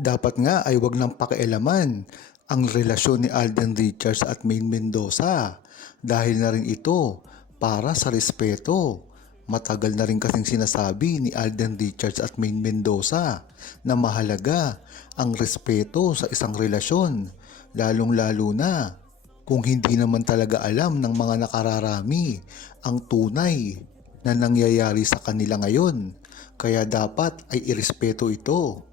Dapat nga ay wag nang pakialaman ang relasyon ni Alden Richards at Maine Mendoza dahil na rin ito para sa respeto. Matagal na rin kasing sinasabi ni Alden Richards at Maine Mendoza na mahalaga ang respeto sa isang relasyon, lalong-lalo na kung hindi naman talaga alam ng mga nakararami ang tunay na nangyayari sa kanila ngayon. Kaya dapat ay irespeto ito.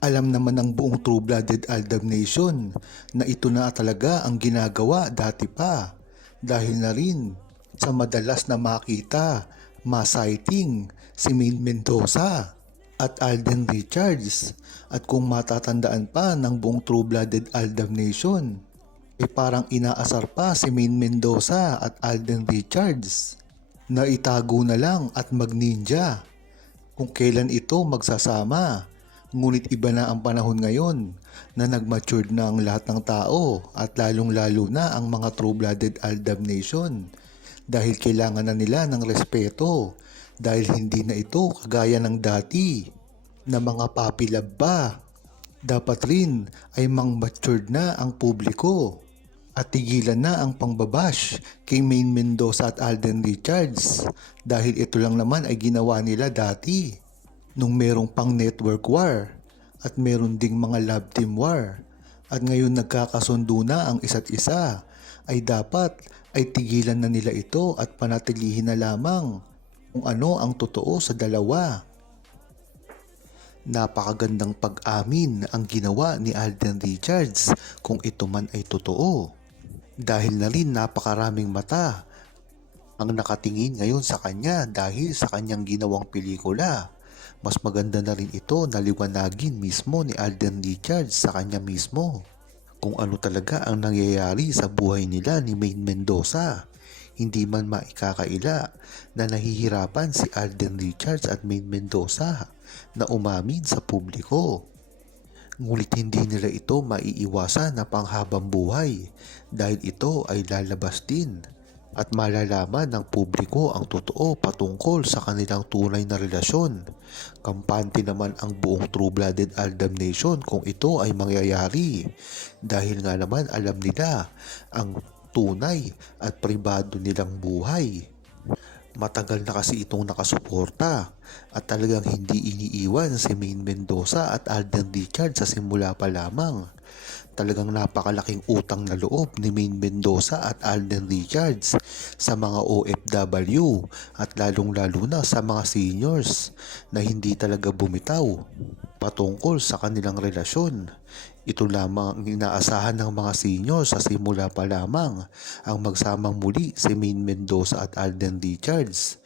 Alam naman ng buong True-Blooded Aldab Nation na ito na talaga ang ginagawa dati pa dahil na rin sa madalas na makita, ma-sighting si Maine Mendoza at Alden Richards. At kung matatandaan pa ng buong True-Blooded Aldab Nation, parang inaasar pa si Maine Mendoza at Alden Richards na itago na lang at mag-ninja kung kailan ito magsasama. Ngunit iba na ang panahon ngayon na nag-matured na ang lahat ng tao at lalong-lalo na ang mga True-Blooded Aldab Nation dahil kailangan na nila ng respeto dahil hindi na ito kagaya ng dati na mga puppy love ba. Dapat rin ay mang-matured na ang publiko at tigilan na ang pangbabash kay Maine Mendoza at Alden Richards dahil ito lang naman ay ginawa nila dati nung merong pang network war at meron ding mga love team war at ngayon nagkakasundo na ang isa't isa, ay dapat ay tigilan na nila ito at panatilihin na lamang kung ano ang totoo sa dalawa. Napakagandang pag-amin ang ginawa ni Alden Richards kung ito man ay totoo dahil na rin napakaraming mata ang nakatingin ngayon sa kanya dahil sa kanyang ginawang pelikula. Mas maganda na rin ito na liwanagin mismo ni Alden Richards sa kanya mismo kung ano talaga ang nangyayari sa buhay nila ni Maine Mendoza. Hindi man maikakaila na nahihirapan si Alden Richards at Maine Mendoza na umamin sa publiko. Ngunit hindi nila ito maiiwasan na panghabang buhay dahil ito ay lalabas din at malalaman ng publiko ang totoo patungkol sa kanilang tunay na relasyon. Kampante naman ang buong True-Blooded Aldab Nation kung ito ay mangyayari dahil nga naman alam nila ang tunay at pribado nilang buhay. Matagal na kasi itong nakasuporta at talagang hindi iniiwan si Maine Mendoza at Alden Richards sa simula pa lamang. Talagang napakalaking utang na loob ni Maine Mendoza at Alden Richards sa mga OFW at lalong-lalo na sa mga seniors na hindi talaga bumitaw patungkol sa kanilang relasyon. Ito lamang ang inaasahan ng mga seniors sa simula pa lamang ang magsamang muli si Maine Mendoza at Alden Richards.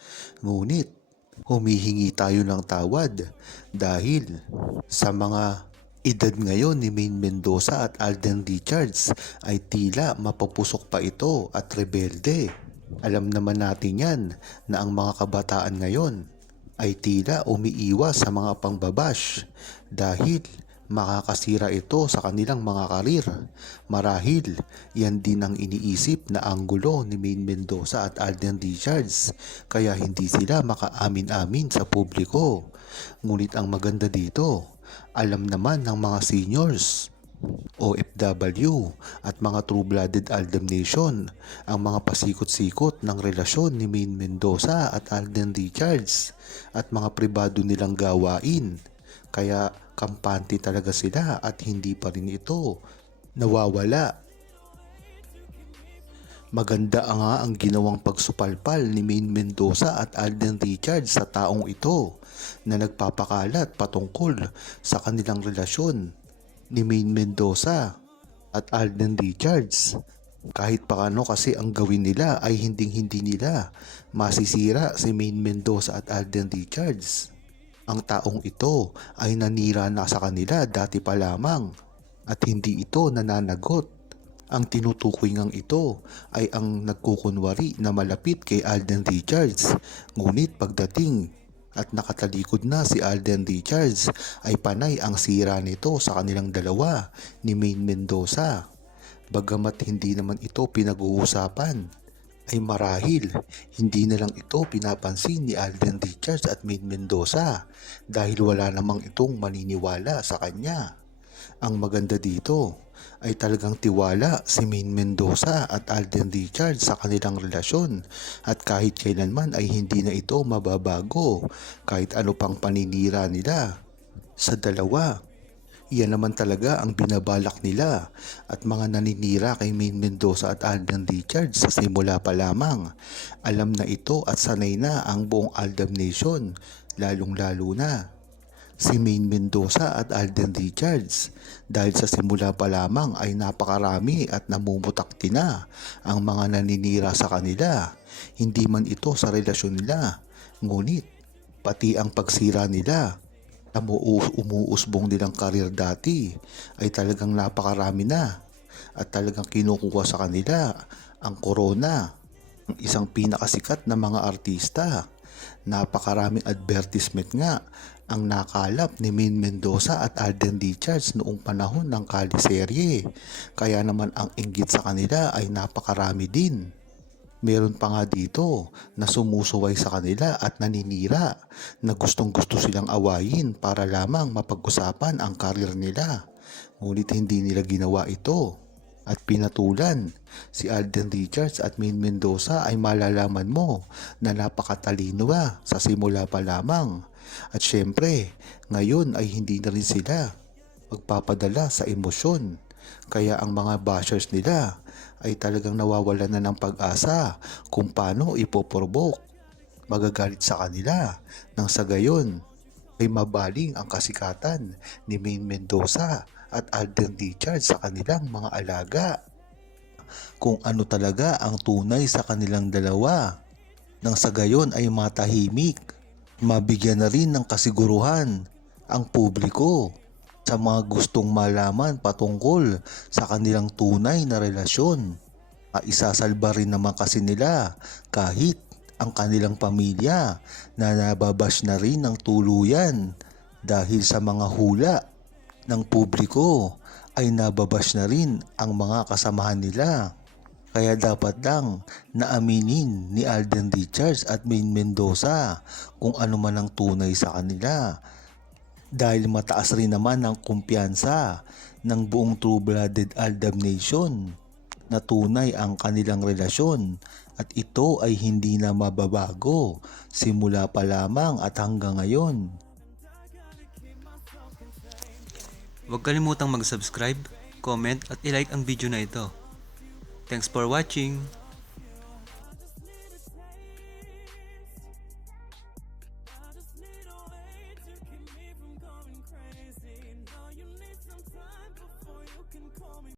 Ngunit humihingi tayo ng tawad dahil sa mga edad ngayon ni Maine Mendoza at Alden Richards ay tila mapapusok pa ito at rebelde. Alam naman natin yan na ang mga kabataan ngayon ay tila umiiwas sa mga pangbabash dahil makakasira ito sa kanilang mga karir. Marahil yan din ang iniisip na anggulo ni Maine Mendoza at Alden Richards kaya hindi sila makaamin-amin sa publiko. Ngunit ang maganda dito, alam naman ng mga seniors, OFW at mga True-Blooded Aldab Nation ang mga pasikot-sikot ng relasyon ni Maine Mendoza at Alden Richards at mga pribado nilang gawain. Kaya kampante talaga sila at hindi pa rin ito nawawala. Maganda nga ang ginawang pagsupalpal ni Maine Mendoza at Alden Richards sa taong ito na nagpapakalat patungkol sa kanilang relasyon ni Maine Mendoza at Alden Richards. Kahit paano kasi ang gawin nila ay hindi nila masisira si Maine Mendoza at Alden Richards. Ang taong ito ay nanira na sa kanila dati pa lamang at hindi ito nananagot. Ang tinutukoy ngang ito ay ang nagkukunwari na malapit kay Alden Richards. Ngunit pagdating at nakatalikod na si Alden Richards ay panay ang sira nito sa kanilang dalawa ni Maine Mendoza. Bagamat hindi naman ito pinag-uusapan ay marahil hindi na lang ito pinapansin ni Alden Richards at Maine Mendoza dahil wala namang itong maniniwala sa kanya. Ang maganda dito ay talagang tiwala si Maine Mendoza at Alden Richards sa kanilang relasyon at kahit kailanman ay hindi na ito mababago kahit ano pang paninira nila sa dalawa. Iyan naman talaga ang binabalak nila at mga naninira kay Maine Mendoza at Alden Richards sa simula pa lamang. Alam na ito at sanay na ang buong Aldab Nation, lalong-lalo na si Maine Mendoza at Alden Richards dahil sa simula pa lamang ay napakarami at namumutakti na ang mga naninira sa kanila. Hindi man ito sa relasyon nila, ngunit pati ang pagsira nila na umuusbong nilang karir dati ay talagang napakarami na at talagang kinukuha sa kanila ang corona, ang isang pinakasikat na mga artista. Napakaraming advertisement nga ang nakalap ni Maine Mendoza at Alden Richards noong panahon ng Kaliserye. Kaya naman ang inggit sa kanila ay napakarami din. Meron pa nga dito na sumusuway sa kanila at naninira na gustong gusto silang awayin para lamang mapag-usapan ang karir nila. Ngunit hindi nila ginawa ito at pinatulan. Si Alden Richards at Maine Mendoza ay malalaman mo na napakatalino sa simula pa lamang. At syempre, ngayon ay hindi na rin sila magpapadala sa emosyon. Kaya ang mga bashers nila ay talagang nawawalan na ng pag-asa kung paano ipoprovoke, magagalit sa kanila nang sa gayon ay mabaling ang kasikatan ni Maine Mendoza at Alden Richards sa kanilang mga alaga. Kung ano talaga ang tunay sa kanilang dalawa nang sa gayon ay matahimik, mabigyan na rin ng kasiguruhan ang publiko sa mga gustong malaman patungkol sa kanilang tunay na relasyon. Isasalba rin naman kasi nila kahit ang kanilang pamilya na nababash na rin ng tuluyan dahil sa mga hula ng publiko ay nababash na rin ang mga kasamahan nila. Kaya dapat lang na aminin ni Alden Richards at Maine Mendoza kung ano man ang tunay sa kanila. Dahil mataas rin naman ang kumpiyansa ng buong True-Blooded Aldab Nation na tunay ang kanilang relasyon at ito ay hindi na mababago simula pa lamang at hanggang ngayon. Huwag kalimutang mag-subscribe, comment at ilike ang video na ito. Thanks for watching!